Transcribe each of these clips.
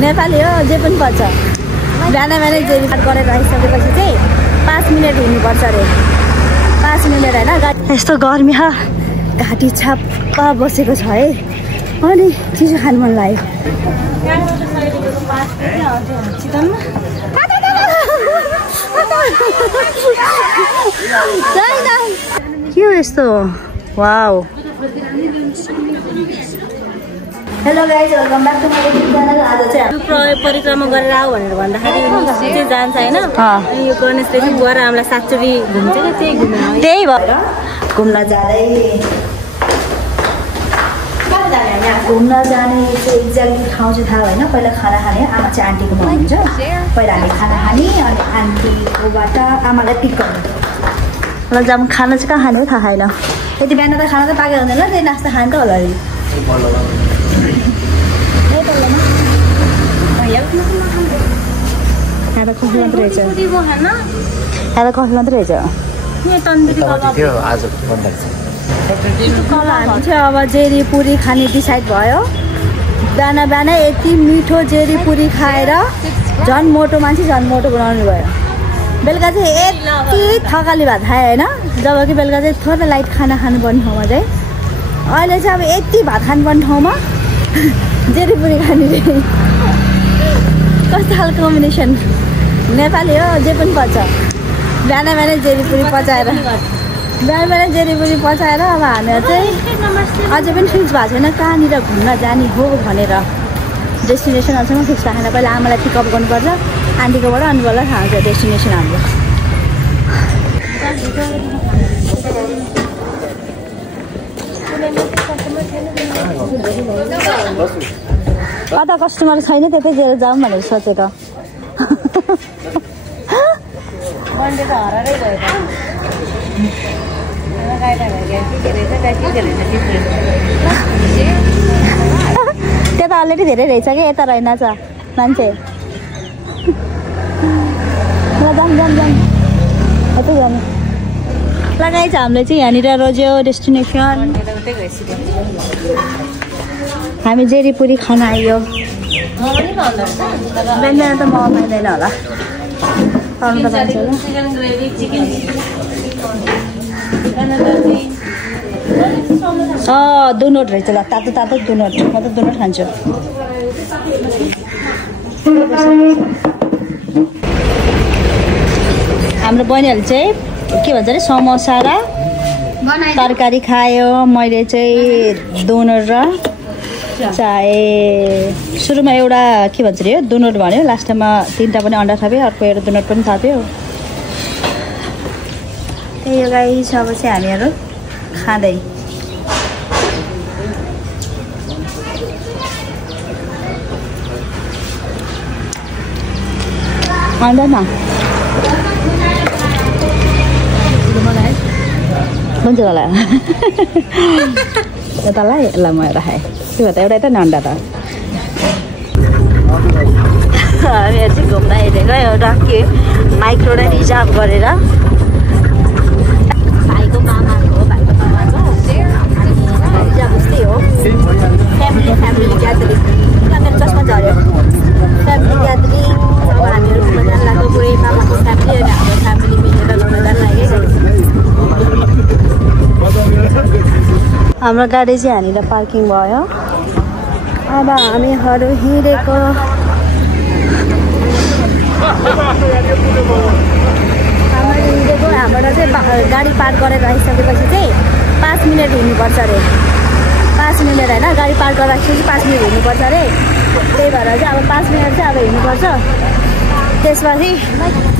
नेपाली हो जे पनि पर्छ बिहान बिहानै जेरी गरेर आइसकेपछि चाहिँ 5 मिनट हिँड्नुपर्छ अरे 5 मिनट होइन यस्तो गर्मी घाँटी छाप्पा बसेको छ है अनि चिसो खानु मन लाग्यो के हो यस्तो wow hello guys welcome back to my YouTube channel आज चाहिँ परिक्रमा गरेर आऊ भनेर भन्दाखेरि चाहिँ जान्छ हैन अनि यो गणेशले चाहिँ बुवा र हामीलाई सातचोटी घुम्छ के त्यही घुम्न त्यही भएर घुम्न जाँदै घुम्न जाने चाहिँ एक्ज्याक्टली ठाउँ चाहिँ थाहा होइन पहिला खाना खाने आमा चाहिँ आन्टीकोमा हुन्छ पहिला हामी खाना खाने अनि आन्टीकोबाट आमालाई पिक गर्ने ल जब खाना चाहिँ कहाँ खाने हो थाहा छैन यति बिहान त खाना त पाएको हुँदैन त्यही नास्ता खाने त होला कफी मात्रै रहेछ अब जेरी पुरी खाने डिसाइड भयो बिहान बिहानै यति मिठो जेरी पुरी खाएर झन् मोटो मान्छे झन् मोटो बनाउनु भयो बेलुका चाहिँ यति थकाली भात खायो होइन जब कि बेलुका चाहिँ थोरै लाइट खाना खानुपर्ने ठाउँमा चाहिँ अहिले चाहिँ अब यति भात खानुपर्ने ठाउँमा जेरी पुरी खाने कस्तो खालको कम्बिनेसन नेपाली हो जे पनि पर्छ बिहान बिहानै जेरी पुरी पचाएर अब हामीहरू चाहिँ अझै पनि फिक्स भएको छैन कहाँनिर घुम्न जाने हो भनेर डेस्टिनेसन अहिलेसम्म फिक्स भएको छैन पहिला आमालाई पिकअप गर्नुपर्छ आन्टीकोबाट अनि बेला थाहा हुन्छ डेस्टिनेसन हाम्रो कता कस्टमर छैन त्यतैतिर जाऊँ भनेर सोचेको मन्डे त हरारै भयो त्यता अलरेडी धेरै रहेछ कि यता रहेनछ मान्छे जाऊँ यतै जाने लगाइछ हामीले चाहिँ यहाँनिर रोज्यो डेस्टिनेसन हामी जेरी पुरी खान आयो बिहान त म पाइँदैन होला पाउनु त पाइन्छ होला दुनोट रहेछ ल तातो तातो दुनोट म त दुनोट खान्छु हाम्रो बहिनीहरूले चाहिँ के भन्छ अरे समोसा र तरकारी खायो मैले चाहिँ दुनोट र चाहे सुरुमा एउटा के भन्छ अरे दुनोट भन्यो लास्टमा 3टा पनि अन्डा थाप्यो अर्को एउटा दुनोट पनि थाप्यो त्यही हो गाइस अब चाहिँ हामीहरू खाँदै आउँदैन हुन्छ होला यतालाई ल म एउटा खाएँ के भन्छ एउटा त अन्डा त हामीहरू चाहिँ घुम्न हिँडेको एउटा के माइक्रोलाई रिजर्भ गरेर भाइको मामाको रिजर्भ जस्तै हो फ्यामिली ग्यादरिङ मेरो चस्मा झऱ्यो फ्यामिली ग्यादरिङ अब हामीहरू घुम्न जान लाग्यो बुढी मामाको फ्यामिली अनि हाम्रो फ्यामिली मिलेर घुम्न जान लाग्यो हाम्रो गाडी चाहिँ यहाँनिर पार्किङ भयो अब हामीहरू हिँडेको हाम्रो चाहिँ गाडी पार्क गरेर आइसकेपछि चाहिँ 5 मिनट हिँड्नुपर्छ अरे 5 मिनट होइन गाडी पार्क गरेर आइसकेपछि 5 मिनट हिँड्नुपर्छ अरे त्यही भएर चाहिँ अब 5 मिनट चाहिँ अब हिँड्नुपर्छ त्यसपछि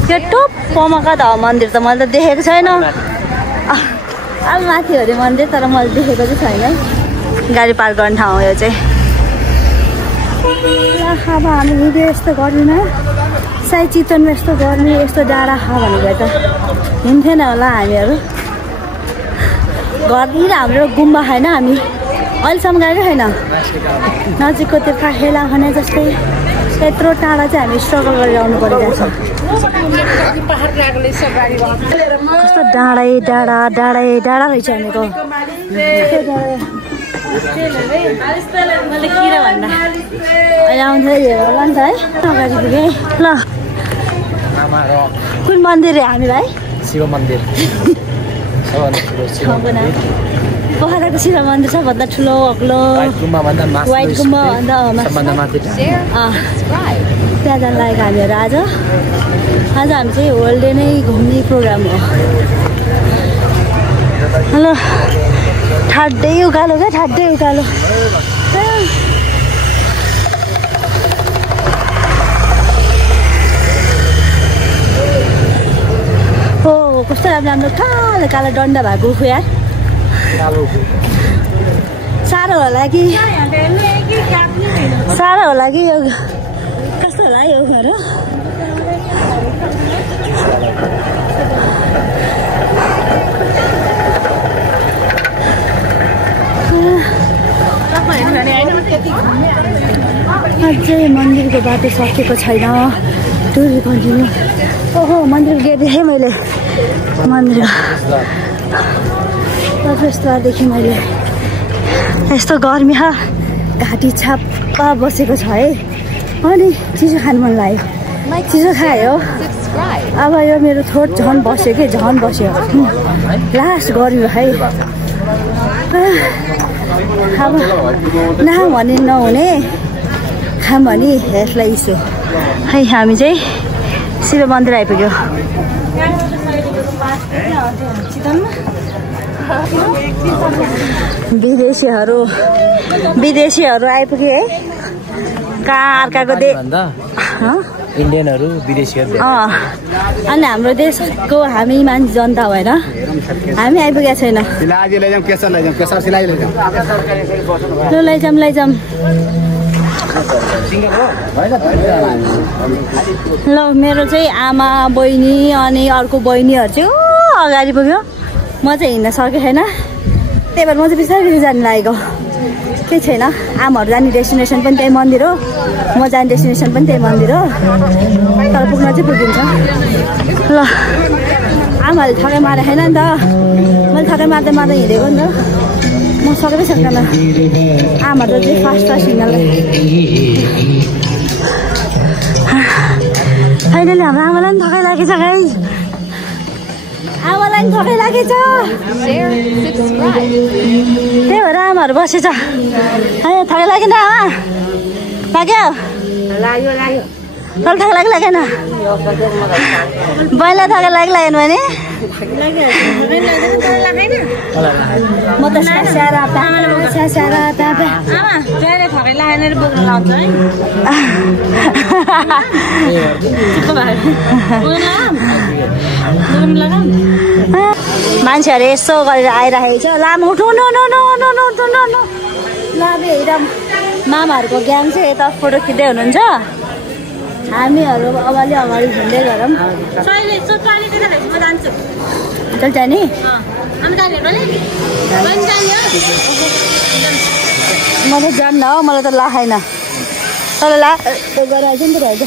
त्यो टुप्पोमा कता हो मन्दिर त मैले त देखेको छैन अब माथि हो अरे मन्दिर तर मैले देखेको चाहिँ छैन गाडी पार्क गर्ने ठाउँ हो यो चाहिँ अब हामी हिँड्यो यस्तो गर्दैन सायद चितवनमा यस्तो गर्ने यस्तो डाँडा छ भनेको त हिँड्थेन होला हामीहरू घरतिर हाम्रो गुम्बा छैन हामी अहिलेसम्म गएको छैन नजिकको त्यो काखेला भने जस्तै त्यत्रो टाढा चाहिँ हामी स्ट्रगल गरेर आउनु परिरहेछ कस्तो डाँडै डाँडा रहेछ हामीको मैले किरा भन्दा अहिले आउँछ हेर होला नि त है अगाडि पुगेँ ल कुन मन्दिर रे हामी भाइ शिव मन्दिर पोखराको शिव मन्दिर सबभन्दा ठुलो अग्लो व्हाइट गुम्बा भन्दा त्यहाँ जान लागेको हामीहरू आज हामी चाहिँ होल डे नै घुम्ने प्रोग्राम हो हेलो ठाड्दै उकालो क्या ठाड्दै उकालो हो कस्तो राम्रो राम्रो कालो कालो डन्डा भएको उखु यार साह्रो होला कि साह्रो होला कि यो कस्तो होला यो उखुहरू अझै मन्दिरको बाटो सकेको छैन टुर कन्टिन्यू ओहो मन्दिरको गेट देखेँ मैले मन्दिरको प्रवेशद्वार देखेँ मैले यस्तो गर्मी घाँटी छाप्पा बसेको छ है अनि चिसो खानु मन लाग्यो चिसो खायो अब यो मेरो थ्रोट झन् बस्यो कि झन् बस्यो लास्ट गर्मी है अब नखाऊँ भने नहुने खाऊँ भने हेल्थलाई इस्यु है हामी चाहिँ शिव मन्दिर आइपुग्यो विदेशीहरू आइपुग्यो है कहाँ अर्काको इन्डियनहरू विदेशीहरू अनि हाम्रो देशको हामी मान्छे जनता होइन हामी आइपुगेको छैन लैजाऊँ ल मेरो चाहिँ आमा बहिनी अनि अर्को बहिनीहरू चाहिँ अगाडि पुग्यो म चाहिँ हिँड्न सकेको छैन त्यही भएर म चाहिँ पछाडि जानु लागेको केही छैन आमाहरू जाने डेस्टिनेसन पनि त्यही मन्दिर हो म जाने डेस्टिनेसन पनि त्यही मन्दिर हो तर पुग्न चाहिँ पुगिन्छ ल आमाहरूले थकाइ मारेको छैन नि त मैले थकाइ मार्दै मार्दै हिँडेको नि त म सकेरै सक्दैन आमाहरू चाहिँ फास्ट हिँड्नलाई फाइनली हाम्रो आमालाई पनि थकाइ लागेछ गाइस आमालाई पनि थकाइ लागेछ त्यही भएर आमाहरू बसेछ थकाइ लागेन लाग्यो तल थकाइ लागेन बैला थकाइ लागेन भने म त स्यास्यारा मान्छेहरू यसो गरेर आइराखेको छ लामो उठ्नु मामाहरूको ग्याङ चाहिँ यता फोटो खिच्दै हुनुहुन्छ हामीहरू अगाडि हिँड्दै गरौँ चल जाने म त जान्न हो मलाई त लाएन तल ला गएर आइज नि त रहेछ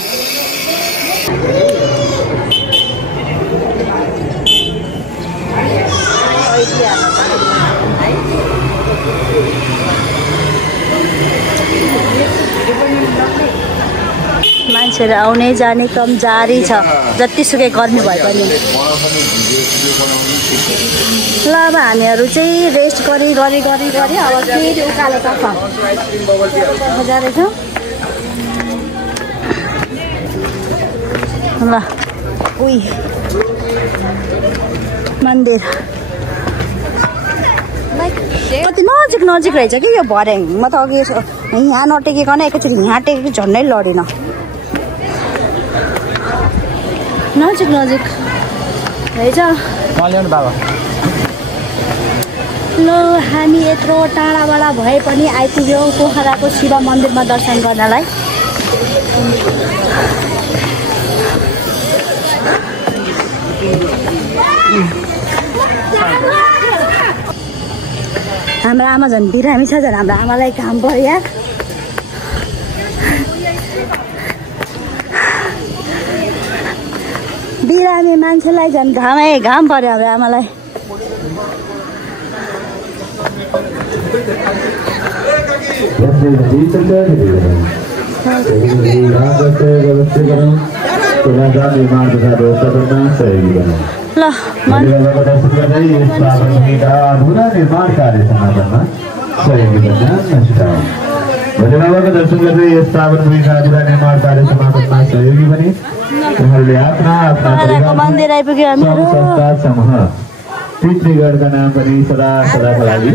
मान्छेहरू आउने जाने क्रम जारी छ जतिसुकै गर्मी भए पनि ल अब हामीहरू चाहिँ रेस्ट गरी अब फेरि उकालो तर्फ जाँदैछौँ ल उही मन्दिर कति नजिक रहेछ कि यो भरे म त अघि यहाँ नटेकिकन एकैचोटि यहाँ टेकेको झन्डै लडेन नजिक रहेछ ल हामी यत्रो टाढाबाट भए पनि आइपुग्यौँ पोखराको शिव मन्दिरमा दर्शन गर्नलाई हाम्रो आमा झन् बिरामी छ झन् हाम्रो आमालाई काम पर्यो बिरामी मान्छेलाई झन् घाम पर्यो हाम्रो आमालाई भोलेबाबाको दर्शन गर्दै यस पावन भूमिका अधुरा निर्माण कार्य समापनमा सहयोगी बने उहाँहरूले आफ्ना संस्था समूह पितृगणका नाम पनि सदा सदाको लागि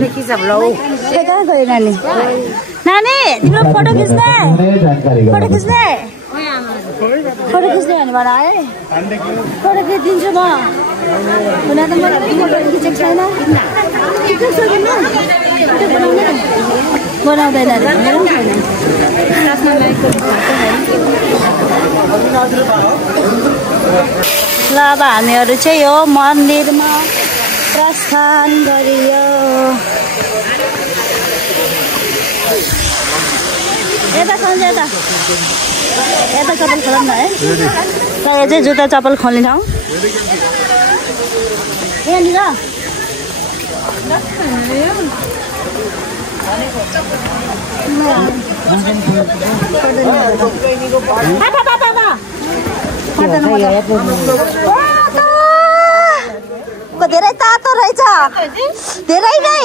फोटो खिच्ने भनेबाट आए फोटो खिचिदिन्छु म हुन त मलाई फोटो खिचेको छैन बनाउँदैन ल अब हामीहरू चाहिँ यो मन्दिरमा प्रस्थान गरियो यता खोल्छ यता चप्पल खोलौँ न है यो चाहिँ जुत्ता चप्पल खोल्ने ठाउँ यहाँनिर धेरै तातो रहेछ धेरै नै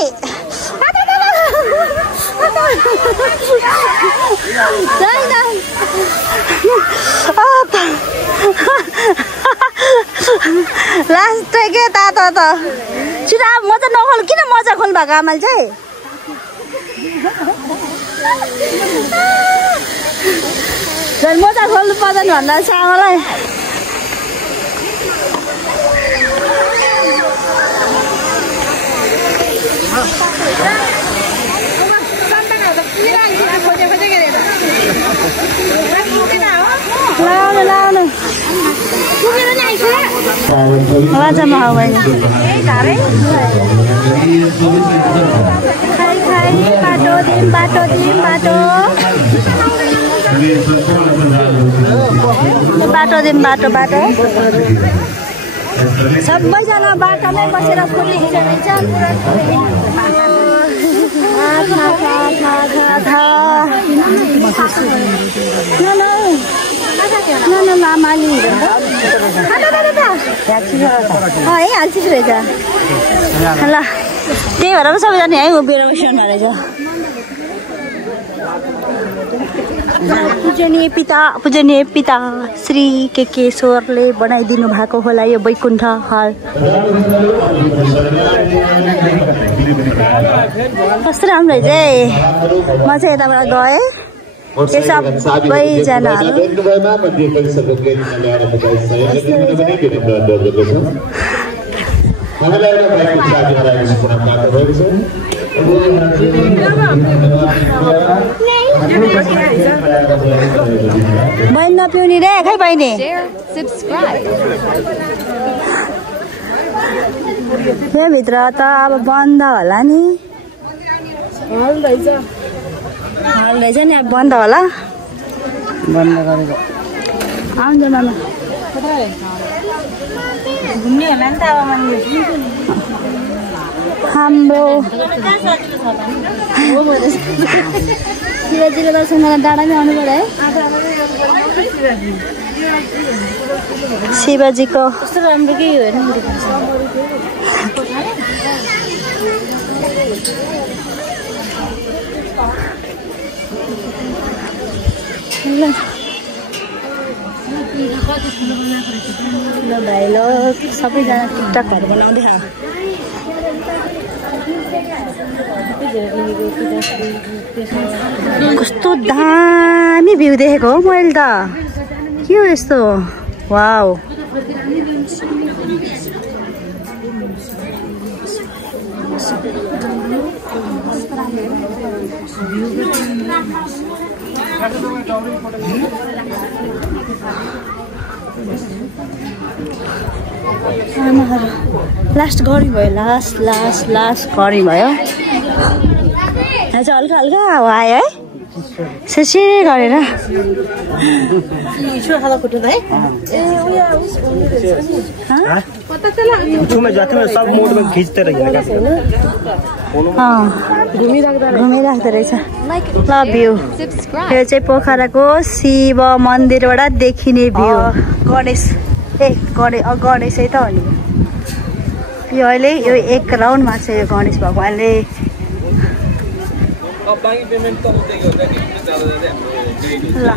लास्ट के तातो त छिटो अब मजा नखोल किन मजा खोल्नु भएको आमाले चाहिँ झन् मजा खोल्नु पर्दैन भन्दा छ आमालाई लाउनु मजामा हो बहिनी बाटो सबैजना बाटोमै बसेर फुल्ली खिचेछ मामाली है हाल्छिस रहेछ ल त्यही भएर पो सबैजना है उभिएर बसिरहनु रहेछ पूजनीय पिता श्री केकेश्वरले बनाइदिनु भएको होला यो वैकुण्ठ हल कस्तो राम्रो चाहिँ म चाहिँ यताबाट गएँ त्यो सबैजनाहरू बहिनी नपिउने रे खै बहिनी यो भित्र त अब बन्द होला नि हाल्दैछ नि अब बन्द होला बन्द गरेको आउँछ मामा घुम्ने होला नि त अब हाम्रो शिवजीले दर्शनलाई डाँडामै आउनु पर्यो है शिवजीको कस्तो राम्रो के हेर्नु ल भाइ ल सबैजना टिकटकहरू बनाउँदै कस्तो दामी भ्यू देखेको हो मैले त के हो यस्तो वाउ लास्ट गरी भयो लास्ट गरी भयो यहाँ चाहिँ हल्का हल्का हावा आयो है ससी गरेर सब मोडमा खिच्दै घुमिराख्दो रहेछ ल भ्यू यो चाहिँ पोखराको शिव मन्दिरबाट देखिने भ्यू गणेश गणेशै त हो नि यो अहिले यो एक राउन्डमा छ यो गणेश भगवानले ल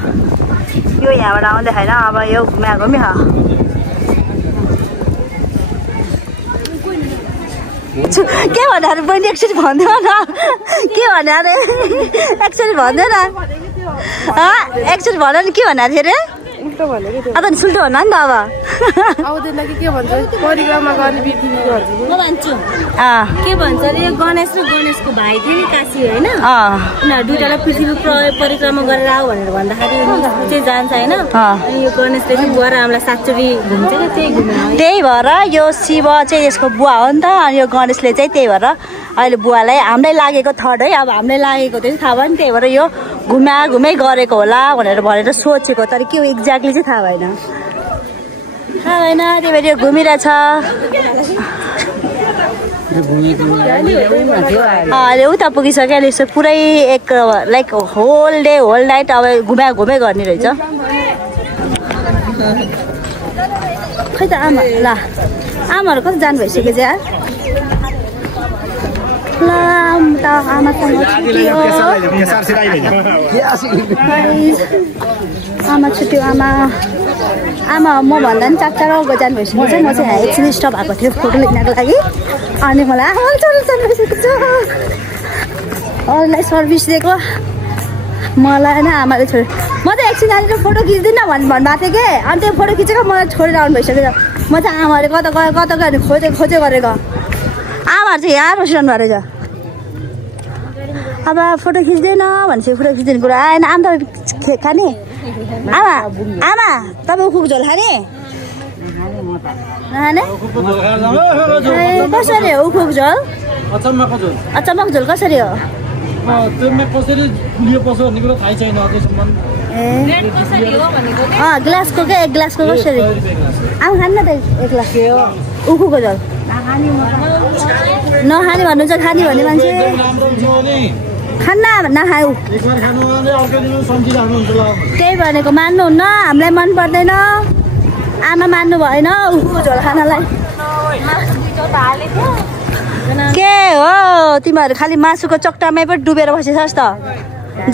यो यहाँबाट आउँदै होइन अब यो घुमी के भन्यो अरे बहिनी एकचोटि भन्दैन न के भन्यो अरे एकचोटि भन्दैन एकचोटि भन्यो नि के भन्यो अरे अब नि सुल्टो भन्नु नि त अब आउँदैन कि के भन्छ परिक्रमा गर्ने बिर्तिनी गर्छु म भन्छु के भन्छ अरे यो गणेश र गणेशको भाइ थियो नि काशी होइन उनीहरू दुईटालाई पृथ्वी परिक्रमा गरेर आऊ भनेर भन्दाखेरि चाहिँ जान्छ होइन अनि यो गणेशले चाहिँ बुवा र आमालाई सातचोटि घुम्छ क्या त्यही भएर यो शिव चाहिँ यसको बुवा हो नि त अनि यो गणेशले चाहिँ त्यही भएर अहिले बुवालाई हामीलाई लागेको थर्ड है अब हामीलाई लागेको चाहिँ थाहा भयो नि त्यही भएर यो घुमै गरेको होला भनेर सोचेको तर के हो एक्ज्याक्टली चाहिँ थाहा भएन त्यही भएर यो घुमिरहेछ अहिले उता पुगिसक्यो अहिले यसो पुरै एक like whole day whole night अब घुमै गर्ने रहेछ खै त आमा ल आमाहरू कति जानु भइसक्यो चाहिँ ल त आमासँग आमा छुट्यो आमा म भन्दा पनि चार जानु भइसक्यो चाहिँ म चाहिँ एकछिन स्टप भएको थियो फोटो लेख्नको लागि अनि मलाई जानु भइसकेको छ अरूलाई सर्भिस दिएको मलाई होइन आमाले छोड्यो म चाहिँ एकछिन जानेर फोटो खिच्दिनँ भन्नुभएको थियो कि अनि त्यो फोटो खिचेको मलाई छोडेर आउनु भइसक्यो म चाहिँ आमाले कता गयो खोजे गरेको आमाहरू चाहिँ यहाँ बसिरहनु भएको रहेछ अब फोटो खिच्दैन भनेपछि फोटो खिच्दिने कुरा आएन आमा तपाईँ खाने आमा तपाईँ उखुको झोल खाने नखाने कसरी हो उखुको झोल अचम्मको झोल कसरी हो ग्लासको क्या एक ग्लासको कसरी आमा खानु न त एक ग्लास उखुको झोल नखाने भन्नुहुन्छ खाने भन्ने मान्छे खान्न नखाऊ त्यही भनेको मान्नुहुन्न हामीलाई मन पर्दैन आमा मान्नु भएन उखुको झोल खानलाई के हो तिमीहरू खालि मासुको चक्टामै पनि डुबेर बसेछस् त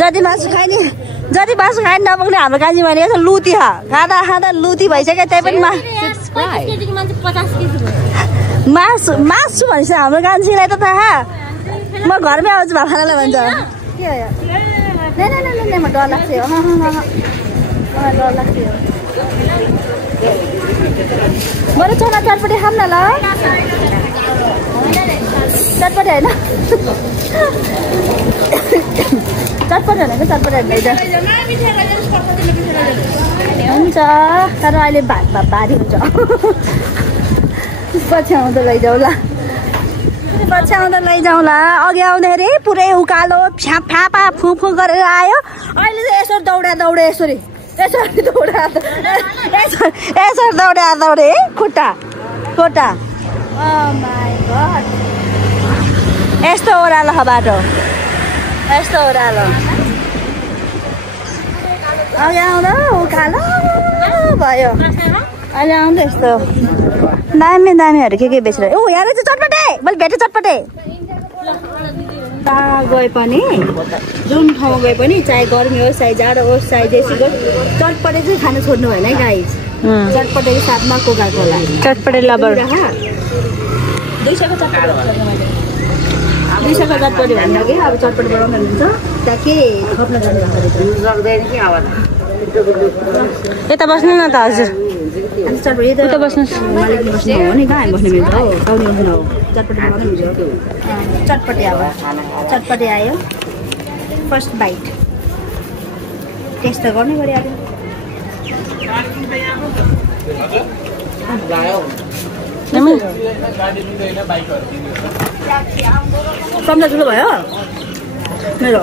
जति मासु खाने नपुग्ने हाम्रो काजी भने यसो लुती खाँदा लुती भइसक्यो त्यही पनि मासु भनेपछि हाम्रो कान्छीलाई त थाहा म घरमै आउँछु भात खानालाई भन्छ के हो म डर लाग्छ मलाई डर लाग्छ बरु चना चटपटी खाऊँ न ल चटपटी होइन हुन्छ तर अहिले भात भारी हुन्छ पछ्याउँदा लैजाउँला अघि आउँदाखेरि पुरै उकालो फ्यापा फुफु गरेर आयो अहिले चाहिँ यसो दौडा यसरी दौडे खुट्टा यस्तो ओह्रालो बाटो अघि आउँदा उकालो भयो अहिले आउँदा यस्तो दामीहरू के बेचेर ओ यहाँ चाहिँ चटपटे मैले भेटेँ चटपटे गए पनि जुन ठाउँमा गए पनि चाहे गर्मी होस् चाहे जाडो होस् चाहे जेसी होस् चटपटे चाहिँ खानु छोड्नु भएन है गाइस चटपटेको साथमा कोका कोला चटपटे लबर 200को चटपटे भन्दा कि अब चटपटे बनाउनु हुन्छ त्यहाँ के थप्न जानु यता बस्नु न त हजुर यता बस्नुहोस् मालिकले बस्नु हो नि कहाँ हामी बस्ने मिल्छ हो पाउने बस्नु हो चटपटे बनाउनु मिल्छ चटपटे आयो फर्स्ट बाइट टेस्ट त गर्नै परिहाल्यो कम त ठुलो भयो मेरो